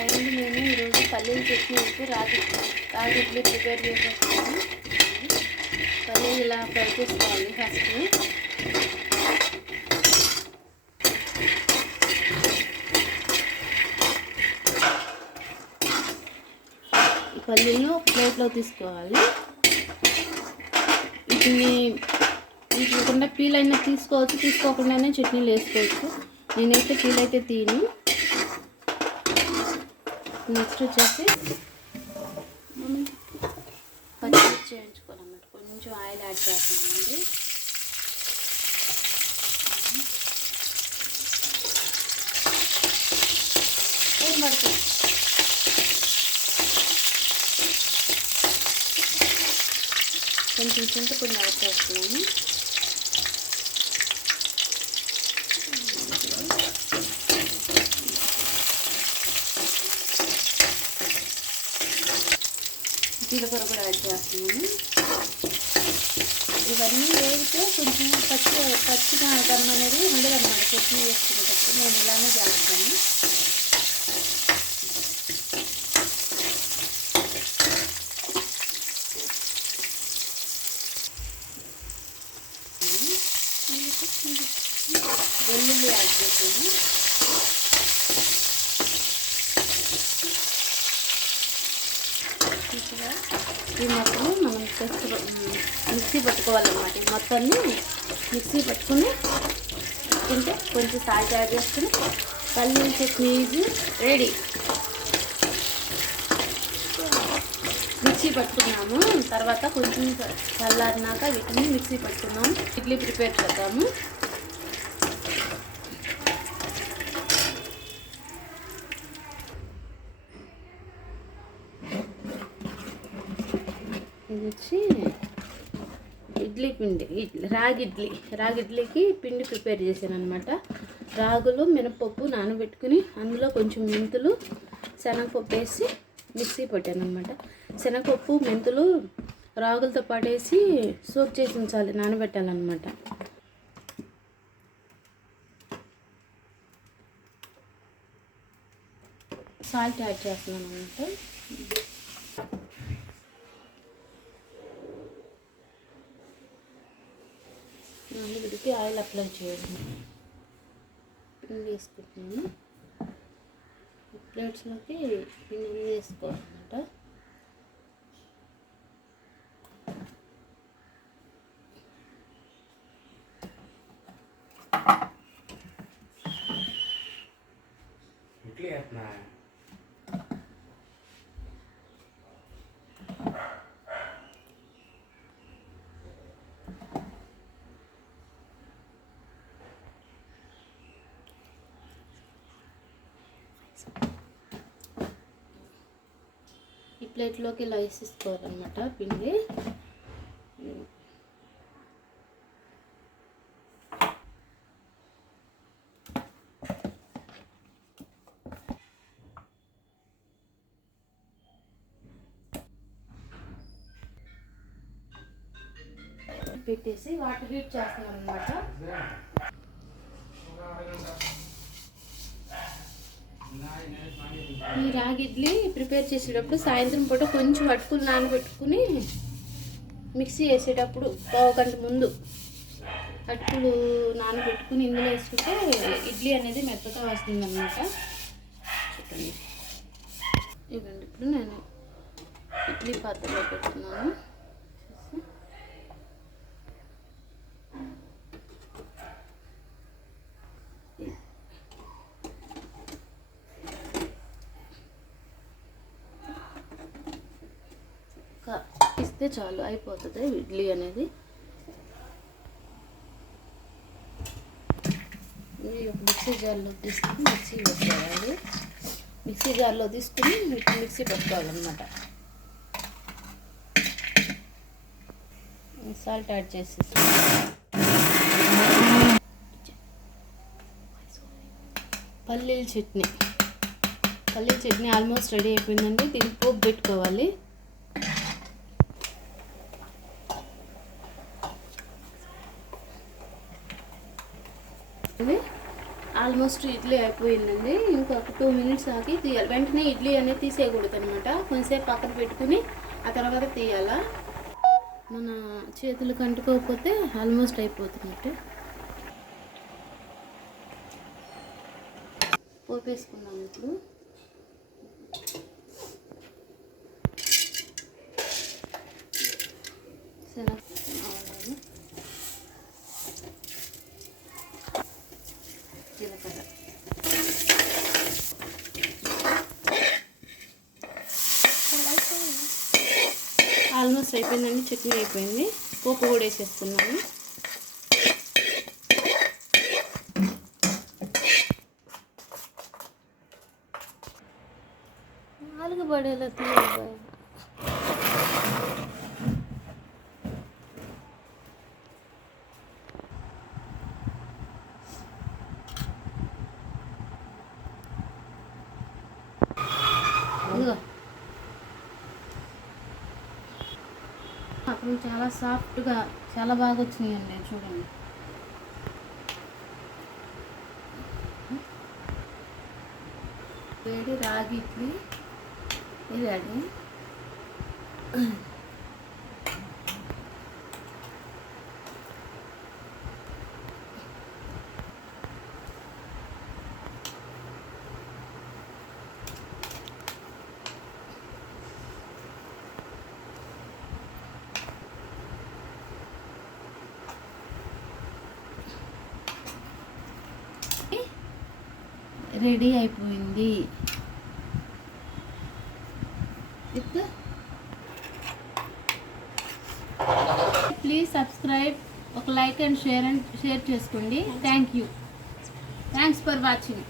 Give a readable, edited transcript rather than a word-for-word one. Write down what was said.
అండి నేను ఈరోజు పల్లీలు చట్నీ అయితే రాగి ఇడ్లీ ప్రిపేర్ చేసేస్తాను. పల్లీలు ఇలా ఫ్రై చేసుకోవాలి. ఫస్ట్ ఈ పల్లీలను ప్లేట్లో తీసుకోవాలి. వీటిని తీసుకోకుండా పీల్ అయినా తీసుకోవచ్చు, తీసుకోకుండానే చట్నీలు వేసుకోవచ్చు. నేనైతే పీల్ అయితే తీను. నెక్స్ట్ వచ్చేసి పచ్చిమిర్చి వేయించుకోవాలన్నమాట. కొంచెం ఆయిల్ యాడ్ చేస్తున్నామండి. ఏం పడుతుంది కొంచెం చింతపండు యాడ్ చేస్తున్నాము. జీలకర్ర కూడా యాడ్ చేస్తున్నాము. ఇవన్నీ వేగితే కొంచెం పచ్చిగా గమ్ అనేది ఉండదన్నమాట. చట్నీ వేసుకునేటప్పుడు నేను ఇలానే చేస్తాను. వెల్లుల్లి యాడ్ చేసాము. ఈ మొత్తము మనం మిక్సీ పట్టుకోవాలన్నమాట. ఈ మొత్తాన్ని మిక్సీ పట్టుకుని తింటే కొంచెం సాల్ట్ యాడ్ చేసుకుని పల్లీల చట్నీ రెడీ. మిక్సీ పట్టుకున్నాము. తర్వాత కొంచెం చల్లారినాక వీటిని మిక్సీ పట్టుకున్నాము. ఇడ్లీ ప్రిపేర్ చేద్దాము. ఇది వచ్చి ఇడ్లీ పిండి, రాగి ఇడ్లీకి పిండి ప్రిపేర్ చేశాను అనమాట. రాగులు మినపప్పు నానబెట్టుకుని అందులో కొంచెం మెంతులు శనగపప్పు వేసి మిక్సీ పట్టాను అనమాట. శనగపప్పు మెంతులు రాగులతో పాటేసి సోక్ చేసి ఉంచాలి, నానబెట్టాలన్నమాట. సాల్ట్ యాడ్ చేస్తున్నాను అనమాట. వీటికి ఆయిల్ అప్లై చేయడం పిండి వేసుకుంటున్నాను. ప్లేట్స్లోకి పిండి వేసుకోవాలన్నమాట. ఈ ప్లేట్లోకి ఇలా వేసేసుకోవాలన్నమాట పిండి. పెట్టేసి వాటర్ హీట్ చేస్తున్నాం అన్నమాట. ఈ రాగి ఇడ్లీ ప్రిపేర్ చేసేటప్పుడు సాయంత్రం పూట కొంచెం అటుకులు నానబెట్టుకుని మిక్సీ వేసేటప్పుడు పావు గంట ముందు అటుకులు నానబెట్టుకుని ఇందులో వేసుకుంటే ఇడ్లీ అనేది మెత్తగా వస్తుంది అన్నమాట. చూడండి, ఇవ్వండి. ఇప్పుడు నేను ఇడ్లీ పాత్రలో పెడుతున్నాను. ఇస్తే చాలు, అయిపోతుంది ఇడ్లీ అనేది. మిక్సీ జార్లో తీసుకుని మిక్సీ పెట్టుకోవాలి. మిక్సీ జార్లో తీసుకుని మిక్సీ పెట్టుకోవాలన్నమాట. సాల్ట్ యాడ్ చేసేసి పల్లీల చట్నీ ఆల్మోస్ట్ రెడీ అయిపోయిందండి. దీనికి పోపు పెట్టుకోవాలి. ఆల్మోస్ట్ ఇడ్లీ అయిపోయిందండి. ఇంకొక 2 మినిట్స్ ఆగి తీయాలి. వెంటనే ఇడ్లీ అనేది తీసేయకూడదు అనమాట. కొంచెంసేపు పక్కన పెట్టుకుని ఆ తర్వాత తీయాలా. మన చేతులకు అంటుకోకపోతే ఆల్మోస్ట్ అయిపోతున్నట్టు. పోపేసుకున్నాం ఇప్పుడు. ఆవాలు, జీలకర్ర, ఆల్మోస్ట్ అయిపోయిందండి. చట్నీ అయిపోయింది. పోపు కూడా వేసేసుకున్నాము. నాలుగు పడేలా తీయాలి. అప్పుడు చాలా సాఫ్ట్గా చాలా బాగా వచ్చినాయండి. చూడండి. వేడి రాగి ఇడ్లీ రెడీ. రెడీ అయిపోయింది. ప్లీజ్ సబ్స్క్రైబ్, ఒక లైక్ అండ్ షేర్ చేసుకోండి. Thanks for watching.